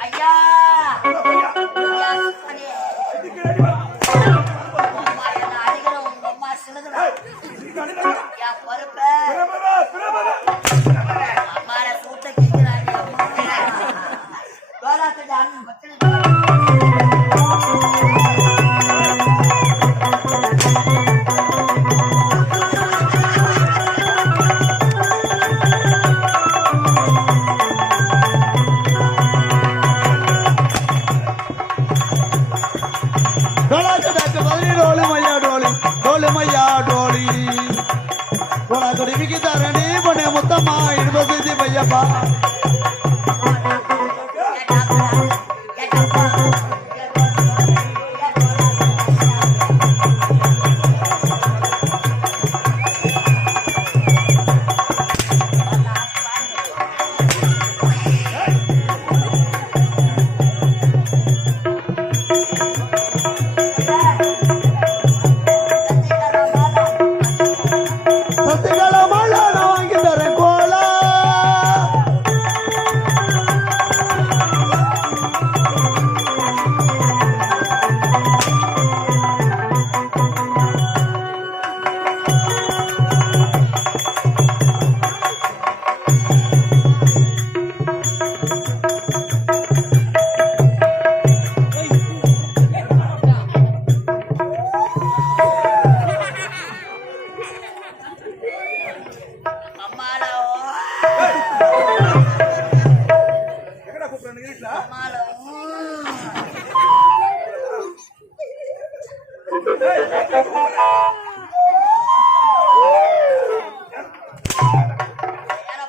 ஐயா அடிக்கிற உங்க அம்மா சின்னதுடா என் பொறுப்ப அம்மால சூட்ட கேட்கிறாங்க தரணி பண்ண முத்தம்மா இடுபதி பையப்பா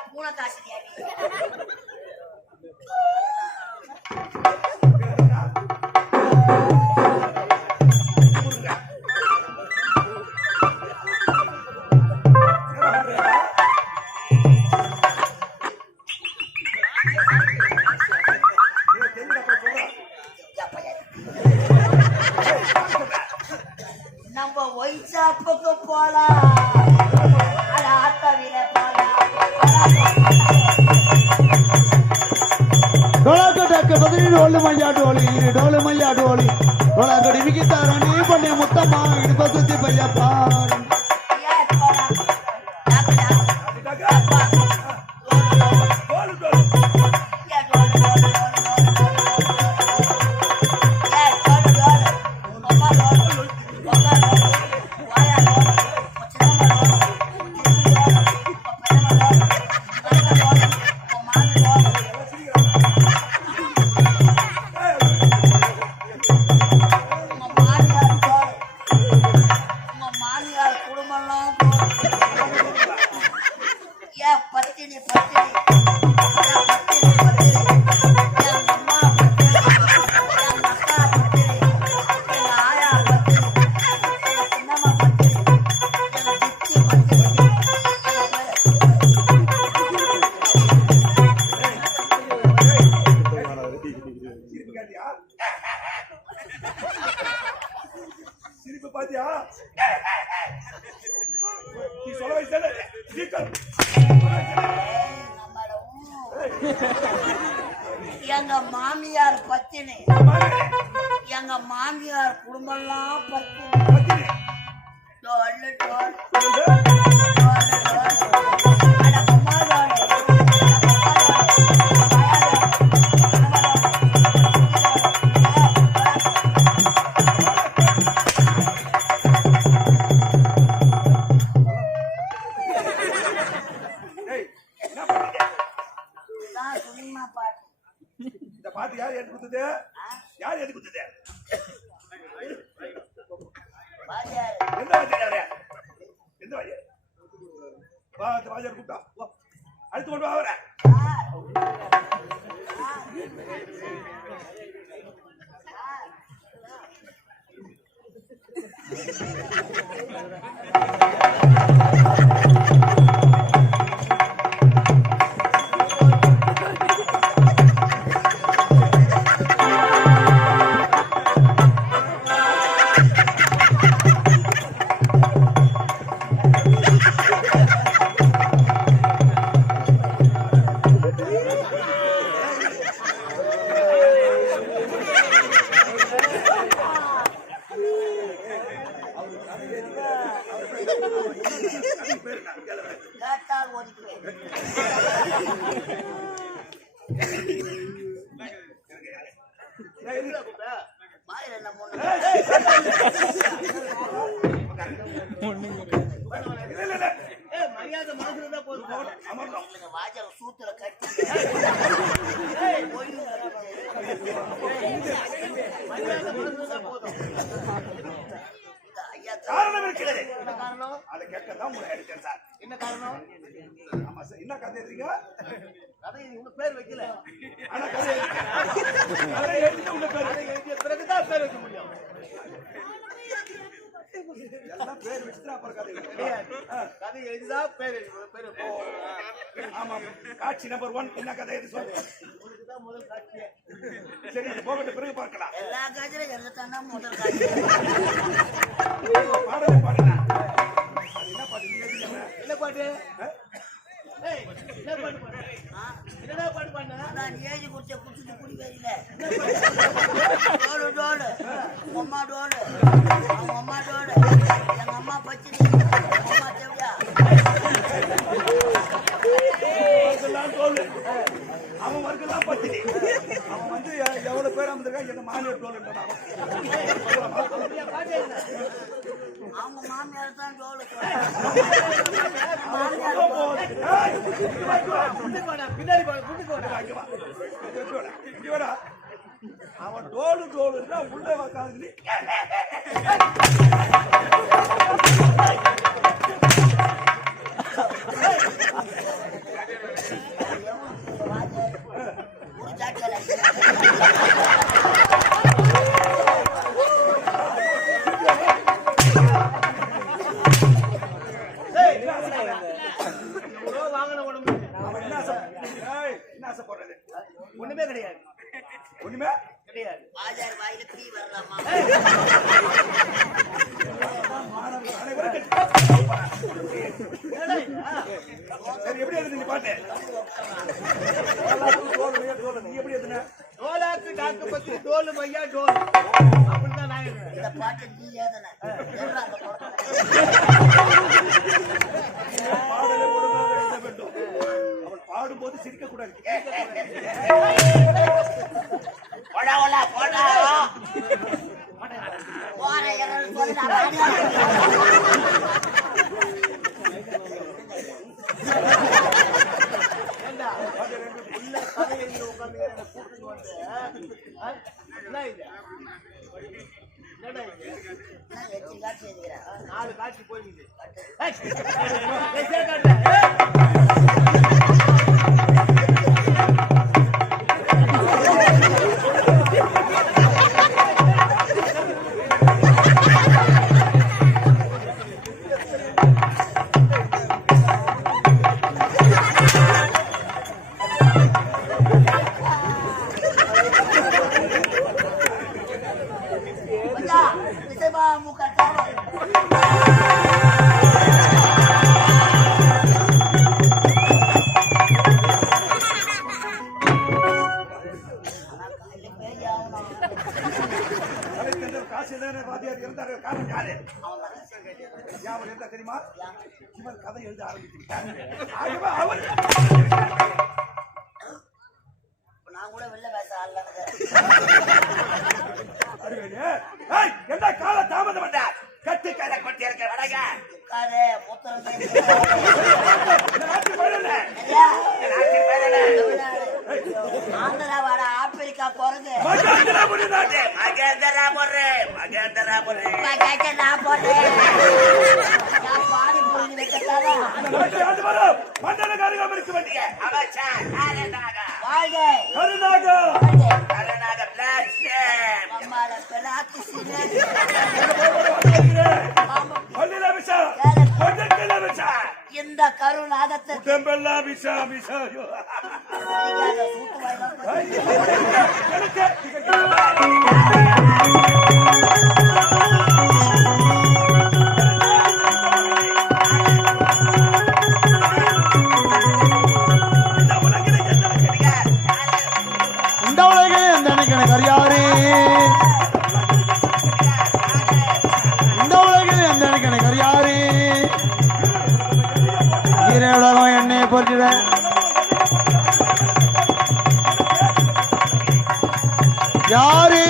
பூனை காசு நம்ம ஒய்சாப்புக்கு போலாம் ஆத்தாவில டோலு மையா டோலி டோலு மையா டோலி டோலாக்கடி விக்கித்தாரணி பண்ண முத்தம்மா இடுபதி பையப்பா சிரிப்பு பாத்தியா நீ சொல்ல வைத்தல எங்க மாமியார் பத்தினி எங்க மாமியார் குடும்பம்லாம் பத்தினி யார் எடுத்து கொடுத்தது? யார் எடுத்து கொடுத்தது? வாத்தியார் எந்த வாத்தியார் அவரு? எந்த வாத்தியார்? வா, அந்த வாத்தியார் கூப்பிட்டா. வா. அடுத்து கொண்டு வா அவரை. கேட்டால் ஒதுக்குவேன். வாயில் என்ன பொண்ணு? மரியாதை மனசுல போதும். இல்லைங்க, வாத்தியார் சூத்துல கட்டி மரியாதை மனசுல போதும். ஐயா காரணம் இருக்கிறது. என்ன காரணம்? அதை கேட்கத்தான் உங்களை எடுத்தேன் சார். என்ன காரணம்? ஆமா சார். என்ன கதை எடுத்தீங்க? கதை இன்னும் பேர் வைக்கல. ஆனா கதை அதை எடுத்து உங்க பேர் கதை எழுதிய பிறகுதான் பேர் வைக்க முடியும். எல்லாம் பேர் வச்சுட்டு அப்புறம் கதை எழுதுங்க. கிடையாது. கதை எழுதிதான் பேர் பேர் ஆமா. காட்சி நம்பர் 1 என்ன கதை எடுத்து சொல்லு. தான் முதல் காட்சியே. சரி, அது போகட்டும், பிறகு பார்க்கலாம். எல்லா காய்ச்சலும் எழுதத்தாண்டா முதல் காய்ச்சல். பாடலை பாடுங்க. அது என்ன பாட்டு? நீ எழுதியா? என்ன பாட்டு? ஏய், என்ன பாட்டு பாடு? என்னடா பாட்டு பாடுன? அதான் நீ ஏஜி குடிச்ச குடிச்சிட்டு குடி வரல. டோலு டோலு, உங்க அம்மா டோலு, அவங்க அம்மா டோலு, எங்க அம்மா பச்சினி, உங்க அம்மா தேவையா? அவனுக்கெல்லாம் தோல். அவன் வர்க்கெல்லாம் பத்தினி. அவன் வந்து எவ்வளவு பேர் வந்திருக்கா என்ன மாநில தோல்ன்றான். அப்படியா பாட்டு என்ன? அவங்க மாமியார் தான் டோலு. முன்னுக்கு வாடா, பின்னாடி வாடா, முன்னுக்கு வாடா. அவன் டோலு டோலுன்னா உள்ள உக்காந்து ஒரு ஜாக்கியல வாங்கின உடம்பு அவன் என்ன ஆசைப்படுறது? ஒண்ணுமே கிடையாது. ஒண்ணுமே கிடையாது. பாஜார் வாயில தீ வரலாமா? சரி, எப்படி எழுது நீ பாட்டு? நீ எப்படி எழுதுன? டோலாக்கு டாக்கு பத்தி டோலு மையா டோல் அப்படிதான் நான் எழுதுறேன். இந்த பாட்டு நீ ஏதன பாடலை ஒழுங்காக எழுத வேண்டும். அவன் பாடும்போது சிரிக்க கூடாது. போடா போடா போடா போற எல்லாரும் சொல்லுடா. ஏண்டா உள்ள கதையில உட்கார்ந்து என்ன கூட்டிட்டு வந்து என்ன இது? என்னடா இது? நான் எச்சி காட்சி எழுதுகிறேன். 4 காட்சி போயிடுது. ஏய் காசு வாத்தியார் இருந்தாரு. காரணம் யாரு? அவர் இருந்தா தெரியுமா? இவர் கதை எழுத ஆரம்பிச்சிருக்காரு. அவர் நான் கூட வெளில பேச ஆள் என்ன கால தாமதம் பண்ண கட்டு கதை கொட்டி இருக்க வடங்க உட்காரு மூத்திரம் ஆந்திரா வாடா ஆப்பிரிக்கா குரங்கு மகேந்திரபுரி நாட்டு மகேந்திரபுரி நான் பாடி போய் வைக்கத்தாரா நாட்டை ஆண்டு வரும் மண்டலகாரிகள் இருக்க வேண்டிய அவச்சான் கருணாக பிளாஸ் அம்மால பிளாக்கு சினே பள்ளில விஷா இந்த கருணாகத்தை உடம்பெல்லா விஷா இந்த உலகே எந்த கரியாரே இந்த உலகில் எந்த கரியாரே ஈரே உலகம் என்னை பொறுத்திட யாரு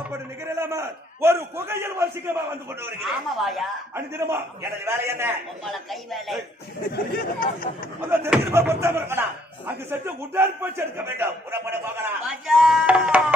அப்படி நிகழலாம ஒரு குகையில் வசிக்கமா வந்து கொண்டு வருகிறேன். ஆமாவாயா அனுதினமா எனது வேலை என்ன உங்களை கை வேலை அங்க தெரிஞ்சிருப்பா பொறுத்தாம இருக்கலாம். அங்க சென்று உடற்பயிற்சி எடுக்க வேண்டும். புறப்பட போகலாம்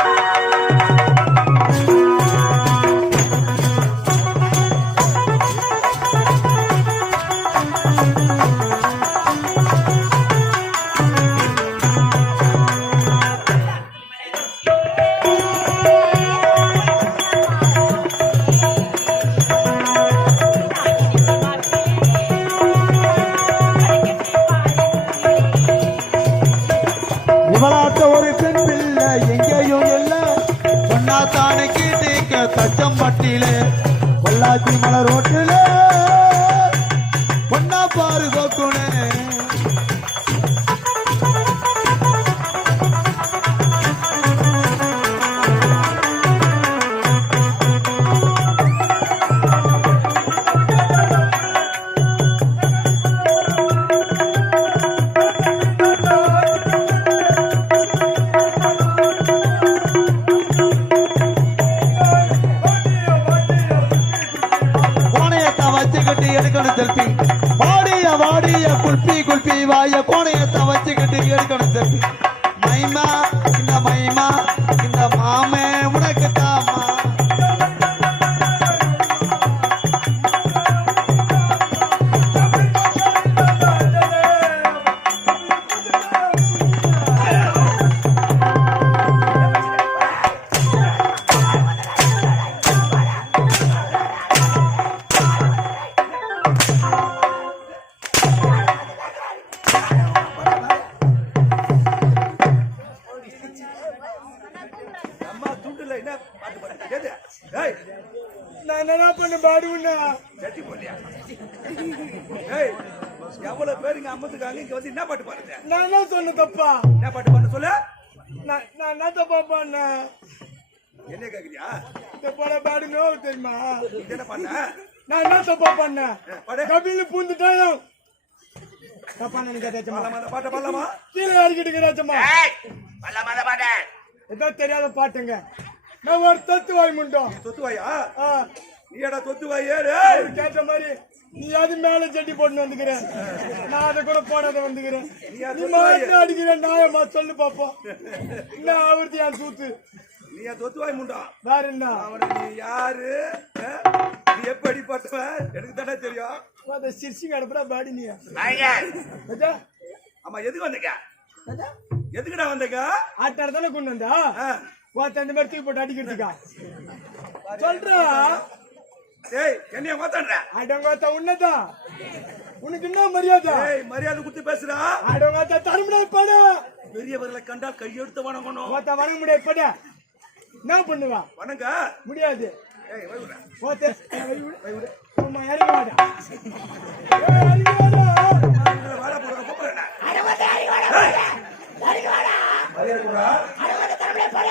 இவளாட்ட ஒரு பெண் பிள்ளை எங்கேயும் இல்ல பொன்னாத்தானு கீட்டிக்க தச்சம் பட்டியில பொள்ளாச்சி மலர் ரோட்டில பொன்னா பாரு கோக்குனே எடுக்கணும் செல்பி வாடிய குல்பி வாய கோணையத்தை வச்சுக்கிட்டு எடுக்கணும் செல்பி மைமா இந்த மாமே உனக்கு தாமா எவ்வளவு பேருங்க அம்மத்துக்காங்க இங்க வந்து என்ன பாட்டு பாருங்க. நான் என்ன சொன்ன தப்பா? என்ன பாட்டு பண்ண சொல்ல? நான் என்ன தப்பா பண்ண? என்ன கேக்குறியா? இந்த பட பாடுனோ தெரியுமா? என்ன பண்ண? நான் என்ன தப்பா பண்ண? கபில பூந்துட்டான். தப்பா நினைக்காதேச்சமா. பாட்ட பாடலாமா? கீழே அடிக்கிட்டு இருக்கறாச்சமா. பல்லமாத பாட்ட. ஏதோ தெரியாத பாட்டுங்க. நான் ஒரு தொத்து வாய் முண்டோம். தொத்து வாயா? நீடா தொத்து வாயே கேட்ட மாதிரி நீ அது மேல ஜட்டி போட்டு வந்துக்கிற நான் அதை கூட போடாத வந்துக்கிறேன் நீ மாதிரி அடிக்கிற நாயமா சொல்லு பாப்போம் என்ன ஆவர்த்தி என் சூத்து நீ தொத்து வாய் முண்டா வேற என்ன நீ யாரு நீ எப்படி பட்டவன் எனக்கு தானே தெரியும் சிரிச்சு கடப்புறா பாடி நீ ஆமா எதுக்கு வந்தீங்க எதுக்குடா வந்தீங்க ஆட்டாட தானே கொண்டு வந்தா அந்த மாதிரி தூக்கி போட்டு அடிக்கிறதுக்கா சொல்றா ஏய் என்னைய மாத்தாடுற அடங்கோத்த உன்னதான் உனக்கு என்ன மரியாதை மரியாதை கொடுத்து பேசுறா அடங்கோத்த தரமுடா பட பெரியவர்களை கண்டால் கையெடுத்து வணங்கணும் ஓத்த வணங்க முடியாது பட என்ன பண்ணுவா வணங்க முடியாது ஏய் வை விடு ஓத்த வை விடு அம்மா இறங்கி வாடா இறங்கி வாடா வாடா போற கூப்பிடுறேன் அடங்கோத்த இறங்கி வாடா இறங்கி வாடா மரியாதை கொடுடா அடங்கோத்த தரமுடா பட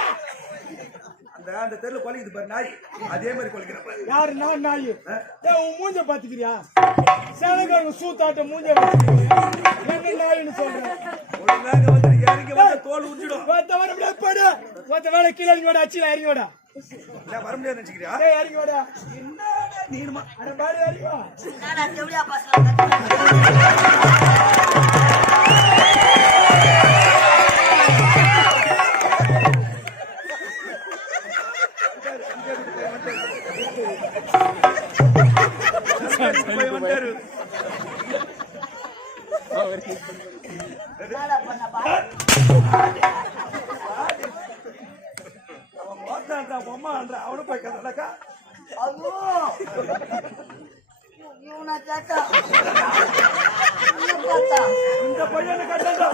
அந்த தெருல கொலைக்குது பாரு நாய் அதே மாதிரி கொலைக்கிறப்ப யாரு நான் நாய் உன் மூஞ்ச பாத்துக்கிறியா சேனக்காரங்க சூத்தாட்ட மூஞ்ச என்ன நாயின்னு சொல்றேன் ஒழுங்காக வந்து இறங்கி வந்து தோல் உச்சிடும் வர முடியாது படு ஒத்த வேலை கீழே இறங்கி வாடா அச்சில இறங்கி வாடா வர முடியாது நினைச்சுக்கிறியா இறங்கி வாடா என்னடா நீனுமா அட பாரு இறங்கி வா நான் தேவடியா பாசலாம் என்னடா பண்ண பாரு. அவன் மாத்தான்டா பொம்மான்றா அவனு போய் கதலக்கா ஐயோ இவனை கேட்டா இவனை பார்த்தா இந்த பையனை கட்டண்டா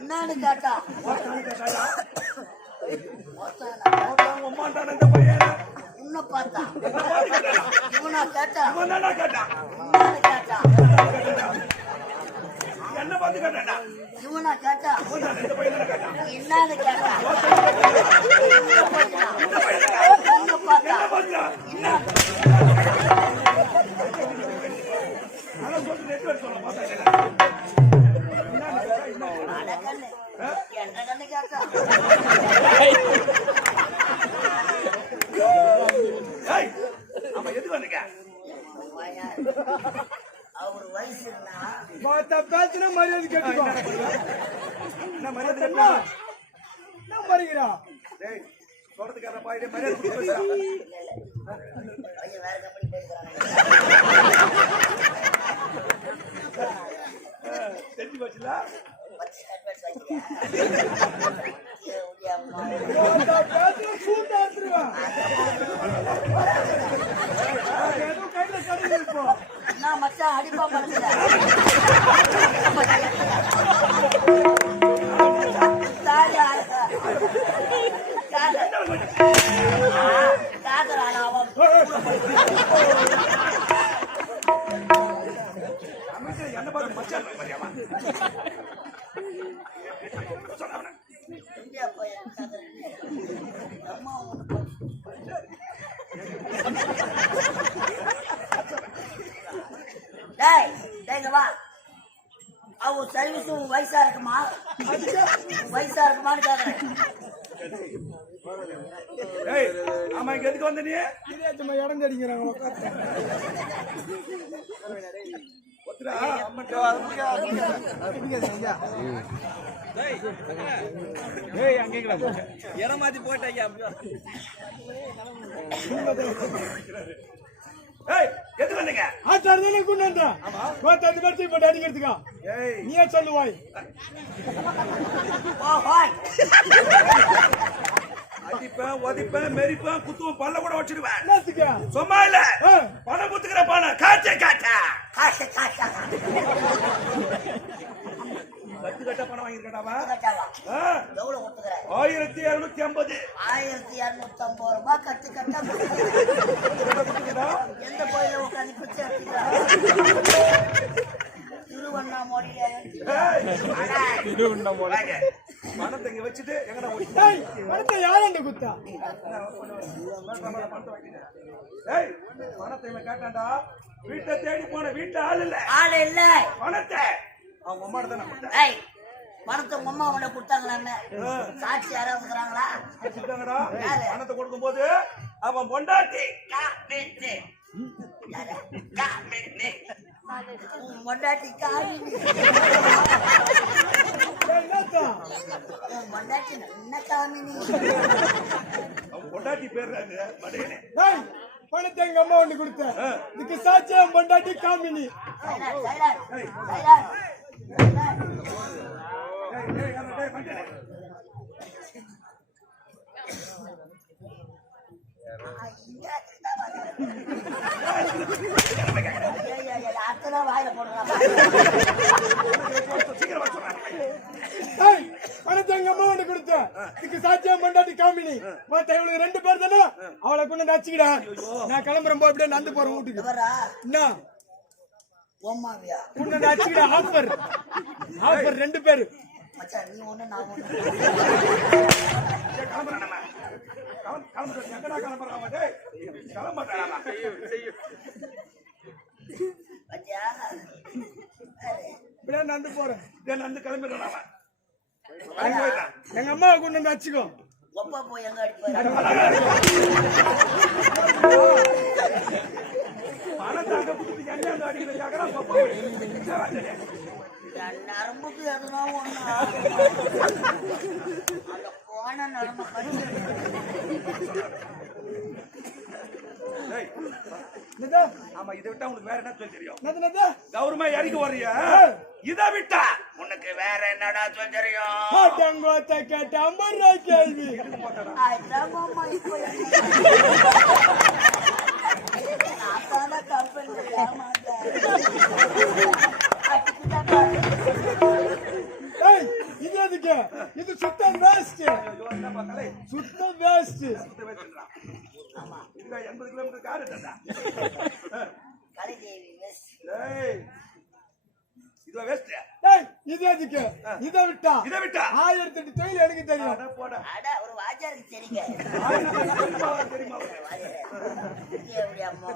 என்னன்னு கேட்டா மாத்தானு கேட்டாடா ஒருத்தன் மாத்தான் பொம்மான்றான் இந்த பையனை உன்னை பார்த்தா இவனை கேட்டா இவன் தான்டா கேட்டான் என்னன்னு கேட்டா என்ன பார்த்து கேட்டாடா இவனை கேட்டா இந்த பையனை கேட்டான் என்னன்னு கேட்டா இந்த பையனை உன்னை பார்த்தா பாத்துடா என்ன அத சொல்லிட்டு நெட்வொர்க் சொல்ல மாட்டாங்க அடக்கண்ணு என்ற கண்ணு கேட்டா ஏய் அவன் எதுக்கு வந்தீங்க அவர் வயசுன்னா பார்த்தா பேசுனா மரியாதை கேட்டுக்கோ. என்ன மரியாதை என்ன என்ன மறிக்கிறா? டேய் சொல்றதுக்கு அந்த பாயிட்டே மரியாதை கொடுத்து பையன் வேற கம்பெனி போயிருக்காங்க தெரிஞ்சு போச்சுல 10 அட்வான்ஸ் வாங்கிக்கிறேன் பார்த்தா பேசுனா சூட்டா எடுத்துருவேன். ஏதோ கையில கட்டி இருப்போம். நான் மச்சான் அடிப்பா படுத்துல அமைச்சர் என்ன பார்த்து மச்சான் மரியாதை சொன்னவன அவ சர்வீஸ் வயசா இருக்குமா வயசா இருக்குமான்னு கேக்குறேன். ஏய் ஆமா இங்க எதுக்கு வந்த நீ இதே சும்மா இடம் தேடிக்கிறாங்க உட்கார்ந்து. ஒத்துடா ஏய் எதுக்கு வந்தீங்க ஆச்சார் தானே கொண்டு வந்தா 10 வருஷம் இப்ப அடிக்கிறதுக்கா ஏய் நீயே சொல்லுவாய். ஓ ஹாய் அடிப்பேன் ஒதிப்பேன் மெரிப்பேன் குத்துவேன் பல்ல கூட வச்சிடுவேன் என்னத்துக்கு? சும்மா இல்ல ஆ. பணம் குத்துக்கிற பணம் காய்ச்ச காய்ச்சா காசு காசா கட்டு கட்ட பணம் வாங்கிருக்கடாவா கட்டாவா ஆ எவ்வளவு கொடுத்துக்கிறேன்? 1250 1250 ரூபாய் கட்டு கட்டா எந்த கோயில உட்காந்து பிச்சை எடுத்துக்கிறா? திருவண்ணாமலையில பணத்தை இங்க வச்சுட்டு எங்கடா ஓடி டேய், பணத்தை யாராண்ட குத்தா? ஏய் பணத்தை இவன் கேட்டான்டா வீட்டை தேடி போன வீட்டுல ஆள் இல்ல ஆளு இல்ல. பணத்தை அவங்க அம்மாட்ட தான் கொடுத்தேன் ஏய், பணத்தை உங்க அம்மா உன்னை கொடுத்தாங்களான்னு சாட்சி யாராவது இருக்கிறாங்களா? கொடுத்தாங்கடா யாரு? பணத்தை கொடுக்கும் போது அவன் பொண்டாட்டி யாரு? உன் பொண்டாட்டி காமினி. டேய், என்னத்தா? உன் பொண்டாட்டி என்ன காமினி? அவன் பொண்டாட்டி பேர் மடையனே டேய், பணத்தை எங்க அம்மா ஒண்ணு கொடுத்த இதுக்கு சாட்சியம் பொண்டாட்டி காமினி. Silent, silent, silent. ஏய் ஏய் அந்த டேய் மடையனே அத்தனை வாயில போடுறாங்க. சீக்கிரமா சொல்றேன் டேய், பணத்தை எங்க அம்மா ஒண்ணு கொடுத்த இதுக்கு சாட்சியம் பொண்டாட்டி காமினி. மத்த இவளுக்கு 2 பேர் தானே, அவளை கொண்டு நச்சுக்கிடா. நான் கிளம்புறேன் போ, அப்படியே நடந்து போறேன் வீட்டுக்கு. இவரா என்ன ஓமாவியா? கொண்டு நச்சுக்கிடா. ஆஃபர் 2 பேரு. மச்சான் நீ ஒண்ணு நான் ஒண்ணு. கிளம்புறேன் நம்ம கிளம்புறேன் எங்கடா கிளம்புறான் டேய் கிளம்புறேன் பத்தியா? அப்படியே நடந்து போறேன். டேய் நான் கிளம்பிடுறேன் நாம எங்க அம்மாவை கொண்டு வந்து வச்சுக்கோ. ஒப்பா போய் எங்க அடிப்பாரு? பணத்தாங்க கொடுத்து என்ன அடிக்கிறதுக்காக நரம்புக்கு எதுனா ஒண்ணு அந்த போன நரம்பு கடிச்சு என்னது? ஆமா இதை விட்டா உனக்கு வேற என்ன சொல்ல தெரியும்? என்னது? கௌரவமா இறங்கி வர்றியா? இதை விட்டா உனக்கு வேற என்னடா சொல்ல தெரியும்? ஆட்டங்கோத்த கேட்ட 50 ரூபாய் கேள்வி. அதான் மாமா இப்போ அதான கம்பெனில ஏமாந்தேன். ஏய், இது எதுக்கு? இது சுத்தம் வேஸ்ட். என்னப்பா கலை? சுத்தம் வேஸ்ட். ஆமா இந்த 80 கிலோமீட்டர் கார் எடுத்தா. கலைதேவி மிஸ் ஏய் இது வேஸ்ட். ஏய், இது எதுக்கு? இதை விட்டா 1008 தொழில் எனக்கு தெரியும். அட போடா. அட ஒரு வாஜாருக்கு தெரியுங்க. தெரியுமா? எப்படி அம்மா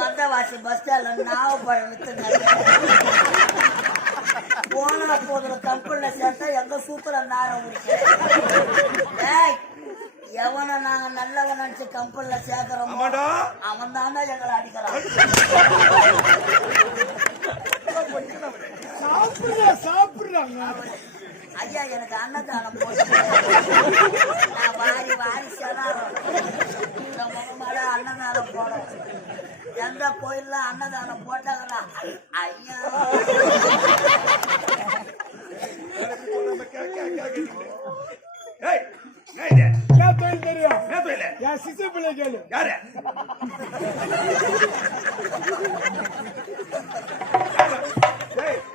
மந்தவாசி பஸ் ஸ்டாண்ட்ல நாவப்பழம் வித்துங்க. போனா போதுல கம்பெனில சேர்த்தா எங்க சூப்பரா நாரம் முடிச்சு. எவனை நாங்க நல்லவன் நினைச்சு கம்பெனில சேர்க்கிறோமோ அவன் தானே எங்களை அடிக்கிறான். சாப்பிடுறாங்க. ஐயா எனக்கு அன்னதானம் போட்டு நான் வாரி வாரி செலாரம் அன்னதானம் போடும். எந்த கோயில்ல அன்னதானம் போட்டாங்களா ஐயா ஏன் தொழில் தெரியும்? என் சிசு பிள்ளை கேளு. யாரு?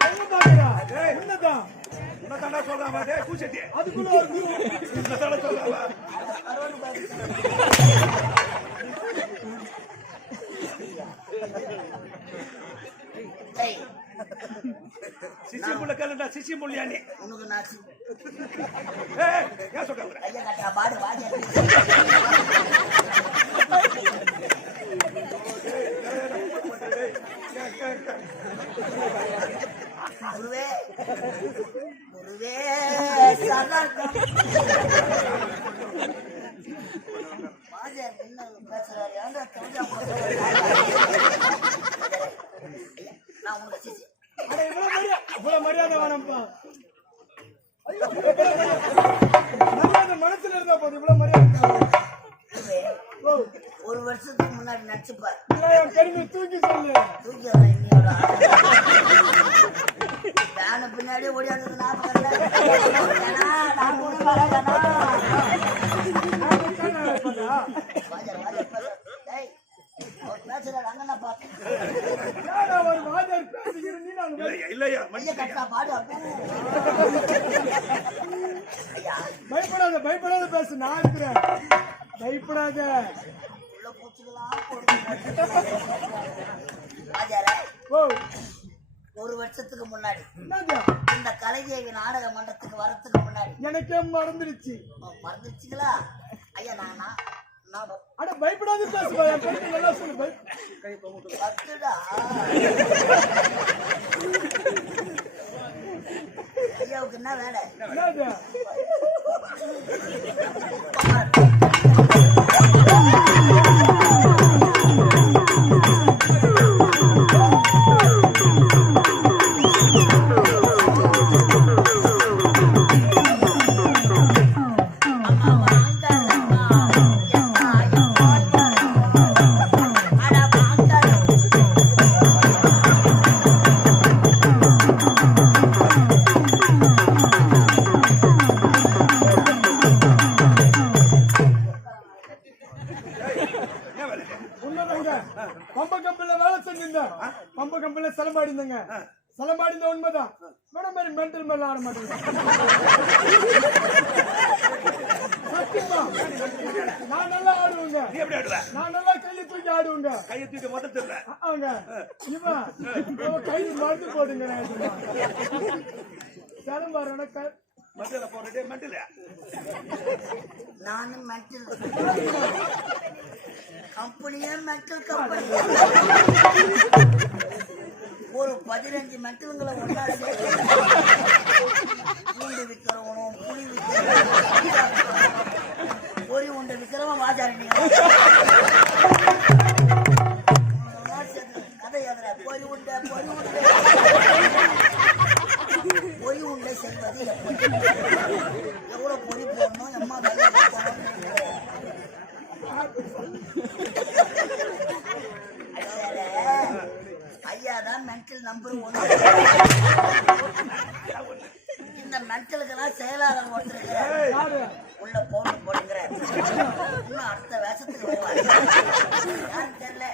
எங்க பாக்குறா? என்னதான் உன்னதாண்டா சொல்றாமா? டேய் பூசட்டி அதுக்குள்ள ஒரு குரு. உன்னதாண்டா சொல்றாமா? சிசிமுள்ள கலண்டா சிசிமுள்ளியா நீ? உனக்கு நான் ஏய் ஏன் சொல்ற? ஐயா கட்டா பாடு வாஜா குருவே குருவே சதார்த்தம் வாஜா என்ன பேசுறாரு? ஏன்டா தொழிலா நான் உனக்கு சிசி இவ்வளவு மரியாதை வேணும்பா. மரியாதை மனசுல இருந்தா போதும். இவ்வளவு மரியாதை ஒரு வருஷத்துக்கு முன்னாடி நடிச்சுப்பார். பெருமை தூக்கி சொல்லு. தூக்கி நானு பின்னாடி ஓடியாந்தது ஞாபகம் பேசுறாரு. அங்க பார்த்தேன் இல்லையா? கட்டா பாடு பயப்படாத பயப்படாத பேசு. நான் இருக்கிறேன். பயப்படாத. உள்ள பூச்சிக்கலாம் ஒரு வருஷத்துக்கு முன்னாடி இந்த கலைதேவி நாடக மன்றத்துக்கு வரத்துக்கு முன்னாடி எனக்கே மறந்துடுச்சு. மறந்துச்சுங்களா? ஐயா நானா அட பயப்படாத பேசுவா. என் பேருக்கு நல்லா சொல்லு. பத்துடா ஐயாவுக்கு என்ன வேலை? பம்பு கம்பெனில சிலம்பாடி இருந்தாங்க. சிலம்பாடி இருந்த உண்மைதான். மேடம் மாதிரி மென்டல் மேல ஆட மாட்டேங்க. நான் நல்லா ஆடுவேங்க. நான் நல்லா கையில தூக்கி ஆடுவேங்க. கையை தூக்கி முதல்ல அவங்க இவன் கையில் மருந்து போடுங்க. சிலம்பாரோட மண்டல போறதே மண்டல நானும் மென்டல் கம்பெனியே மென்டல் கம்பெனி. ஒரு 15 மென்டலுங்களை ஒன்றா பூண்டு விற்கிறவனும் புளி விற்கிறவன் பொறி உண்டை விற்கிறவன் வாஜாரணி கதை எதிர பொறி உண்டை செய்வது எவ்வளவு பொறி போடணும் எம்மா வேலை தான் மென்டல் நம்பர் 1. இந்த மென்டலுக்கெல்லாம் செயலாளர் ஒருத்தர் உள்ள போட்டு போடுங்கிற இன்னும் அடுத்த வேஷத்துக்கு வருவாங்க. யாரும் தெரியல.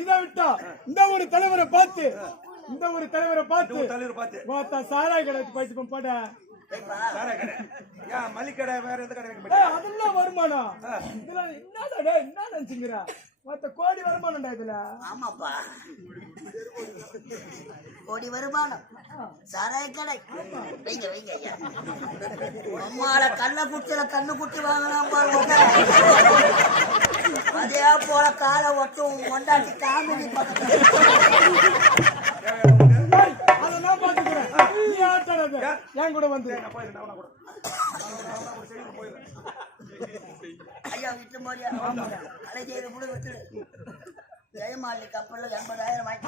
இதை விட்டா இந்த ஒரு தலைவரை பார்த்து சாராய கடை போயிட்டு போட மளிகடை வேற எந்த கடை அதெல்லாம் வருமானம். இதுல என்ன நினைச்சுங்கிற மொத்த கோடி வருமானம்டா இதுல. ஆமாப்பா, கோடி வருமானம் சாராய கடை. வைங்க வைங்க ஐயா. அம்மால கண்ணை குச்சில கண்ணு குட்டி வாங்கலாம் பாருங்க. அதே போல காலை ஒட்டும் கொண்டாட்டி காமெடி பக்கத்துல அதெல்லாம் பாத்துக்கிறேன். நீ ஆட்டாடாத, என் கூட வந்து ஐயா விட்டு மாதிரியா கலைஞர் கூட விட்டுடு. ஜெயமாலி கப்பல்ல 80,000 வாங்கி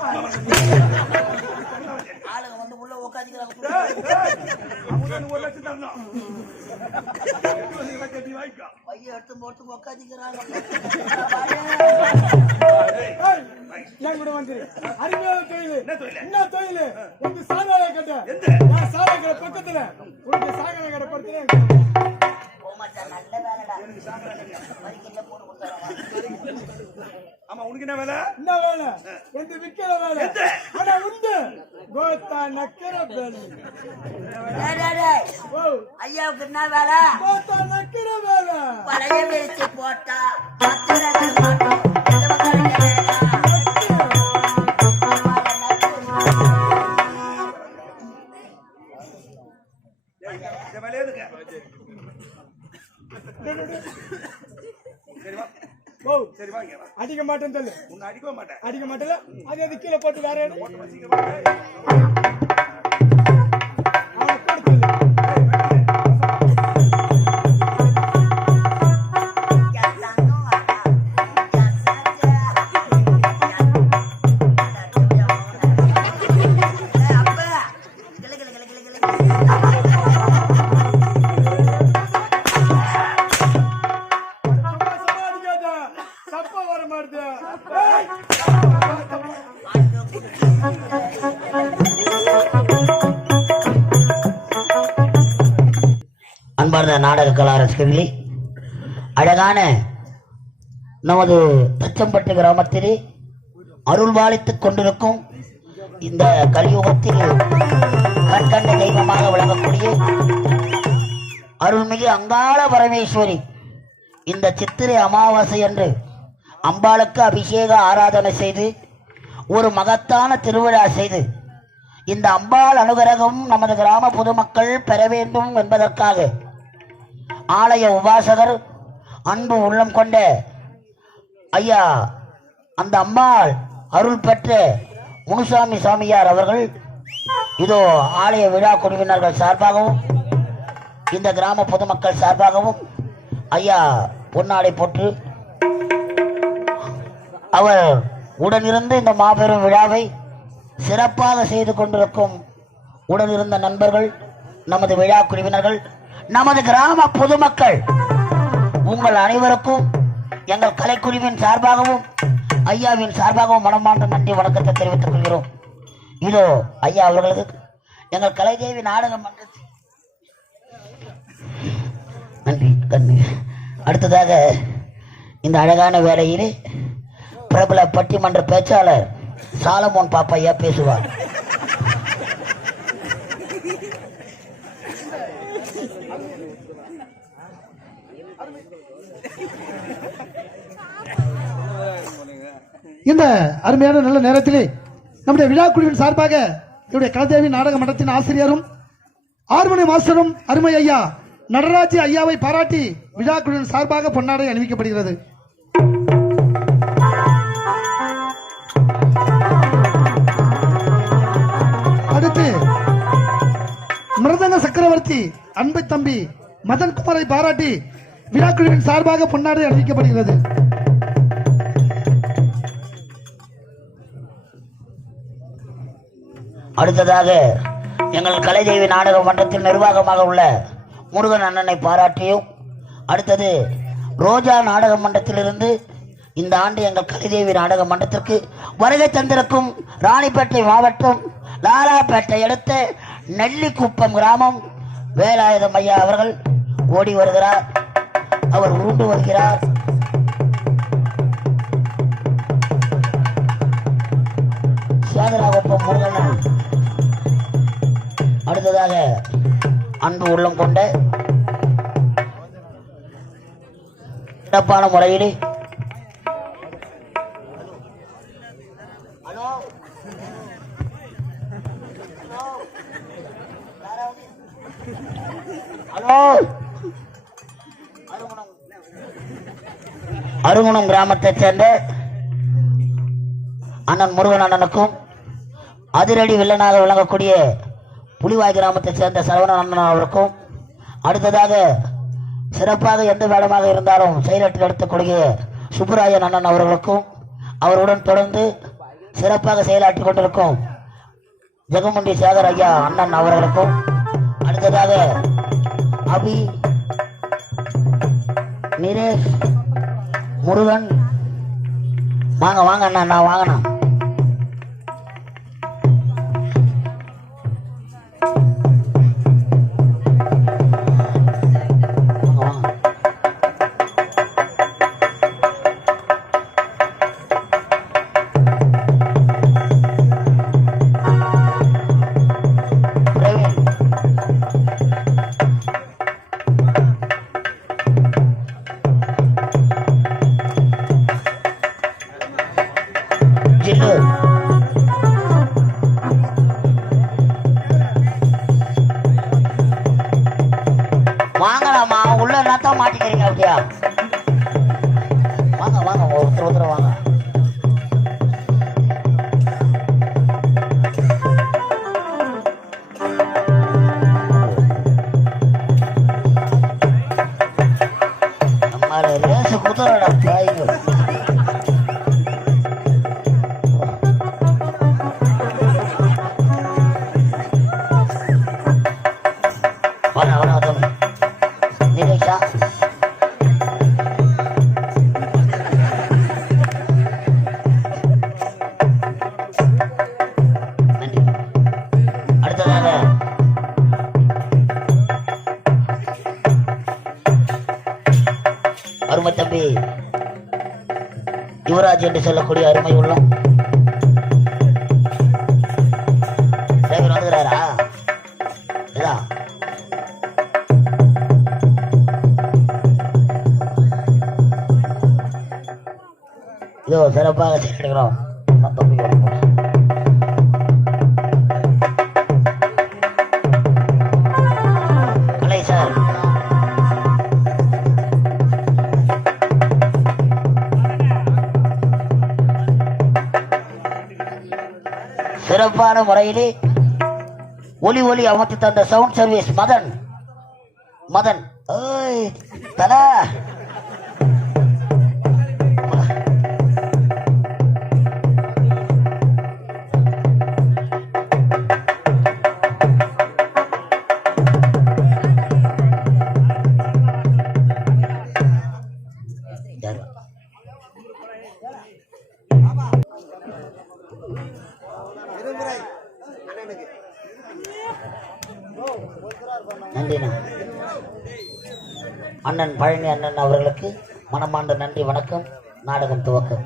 ஆளுங்க வந்து உள்ள உட்காந்துக்கிறாங்க. 1 லட்சம் தரணும். பையன் எடுத்து போட்டு உட்காந்துக்கிறாங்க. என் கூட வந்து அருமையான தொழில். என்ன தொழில்? உங்க சாராய கடை. சாராய கடை பக்கத்துல உனக்கு சாராய கடை பக்கத்துல நல்ல வேலைடா. வரிக்கிட்ட போட்டு கொடுத்தாங்க. ஆமா, உனக்கு என்ன வேலை? என்ன வேலை? எந்த விக்கிற வேலை? ஆனா உண்டு கோத்தா நக்கிற வேலை. ஐயாவுக்கு என்ன வேலை? கோத்தா நக்கிற வேலை. பழைய வேசி போட்டா அடிக்க மாட்டேன் சொல்லு. உன்னை அடிக்க மாட்டேன். அடிக்க மாட்டேல அது அது கீழே போட்டு வேற அன்பார்ந்த நாடக கலா ரசிகர்களே, அழகான நமது தச்சம்பட்டு கிராமத்திலே அருள்வாளித்துக் கொண்டிருக்கும் இந்த கலியுகத்தில் கண்கண்ட தெய்வமாக விளங்கக்கூடிய அருள்மிகு அங்காள பரமேஸ்வரி இந்த சித்திரை அமாவாசை அன்று அம்பாளுக்கு அபிஷேக ஆராதனை செய்து ஒரு மகத்தான திருவிழா செய்து இந்த அம்பாள் அனுகிரகம் நமது கிராம பொதுமக்கள் பெற வேண்டும் என்பதற்காக ஆலய உபாசகர் அன்பு உள்ளம் கொண்ட ஐயா அந்த அம்பாள் அருள் பெற்ற முனுசாமி சாமியார் அவர்கள் இதோ ஆலய விழா குழுவினர்கள் சார்பாகவும் இந்த கிராம பொதுமக்கள் சார்பாகவும் ஐயா பொன்னாடை போட்டு அவர் உடனிருந்து இந்த மாபெரும் விழாவை சிறப்பாக செய்து கொண்டிருக்கும் உடனிருந்த நண்பர்கள், நமது விழா குழுவினர்கள், நமது கிராம பொதுமக்கள் உங்கள் அனைவருக்கும் எங்கள் கலைக்குழுவின் சார்பாகவும் ஐயாவின் சார்பாகவும் மனமார்ந்த நன்றி வணக்கத்தை தெரிவித்துக் கொள்கிறோம். இதோ ஐயா அவர்களுக்கு எங்கள் கலைதேவி நாடக மன்றத்தில் நன்றி நன்றி. அடுத்ததாக இந்த அழகான வேளையிலே பிரபல பட்டிமன்ற பேச்சாளர் சாலமோன் பாப்பையா பேசுவார். இந்த அருமையான நல்ல நேரத்திலே நம்முடைய விழா குழுவின் சார்பாக என்னுடைய கலதேவி நாடக மன்றத்தின் ஆசிரியரும் ஆர்மணி மாஸ்டரும் அருமை ஐயா நடராஜ் ஐயாவை பாராட்டி விழா குழுவின் சார்பாக பொன்னாடை அணிவிக்கப்படுகிறது. அடுத்து மிருதங்க சக்கரவர்த்தி அன்பு தம்பி மதன்குமாரை பாராட்டி விழா குழுவின் சார்பாக பொன்னாடை அணிவிக்கப்படுகிறது. அடுத்ததாக எங்கள் கலைதேவி நாடக மன்றத்தில் நிர்வாகமாக உள்ள முருகன் அண்ணனை பாராட்டியும், அடுத்தது ரோஜா நாடக மன்றத்திலிருந்து இந்த ஆண்டு எங்கள் கலைதேவி நாடக மன்றத்திற்கு வருகை தந்திருக்கும் ராணிப்பேட்டை மாவட்டம் லாலாப்பேட்டை அடுத்த நெல்லிக்குப்பம் கிராமம் வேலாயுதம் ஐயா அவர்கள் ஓடி வருகிறார். அவர் உருண்டு வருகிறார். சேதராகுப்பம் முருகன் அடுத்ததாக அன்பு உள்ளம் கொண்ட சிறப்பான முறையில் அருங்குணம் கிராமத்தைச் சேர்ந்த அண்ணன் முருகன் அண்ணனுக்கும், அதிரடி வில்லனாக விளங்கக்கூடிய புலிவாய் கிராமத்தைச் சேர்ந்த சரவணன் அண்ணன் அவருக்கும், அடுத்ததாக சிறப்பாக எந்த வேடமாக இருந்தாலும் செயலற்றில் எடுத்துக்கூடிய சுப்புராயன் அண்ணன் அவர்களுக்கும், அவருடன் தொடர்ந்து சிறப்பாக செயலாற்றிக் கொண்டிருக்கும் ஜெகமுண்டி சேகர் ஐயா அண்ணன் அவர்களுக்கும், அடுத்ததாக அபி நிரேஷ் முருகன் வாங்க வாங்க அண்ணா, நான் வாங்கண்ணா. வாங்கலாமா, உள்ள என்னத்தான் மாட்டிக்கிறீங்க அப்படியா? வாங்க வாங்க, ஒருத்தர் வாங்க. நம்மள ரேசு குதிரடா பாய்ங்க. அருமை தம்பி யுவராஜ் என்று சொல்லக்கூடிய அருமை உள்ளம் வந்துகிறாரா? இதோ சிறப்பாக செய்கிறோம். கலை சார் சிறப்பான முறையிலே ஒலி ஒலி அமைத்து தந்த சவுண்ட் சர்வீஸ் மதன் தலா நன்றிண்ணா. அண்ணன் பழனி அண்ணன் அவர்களுக்கு மனமார்ந்த நன்றி. வணக்கம். நாடகம் துவக்கம்.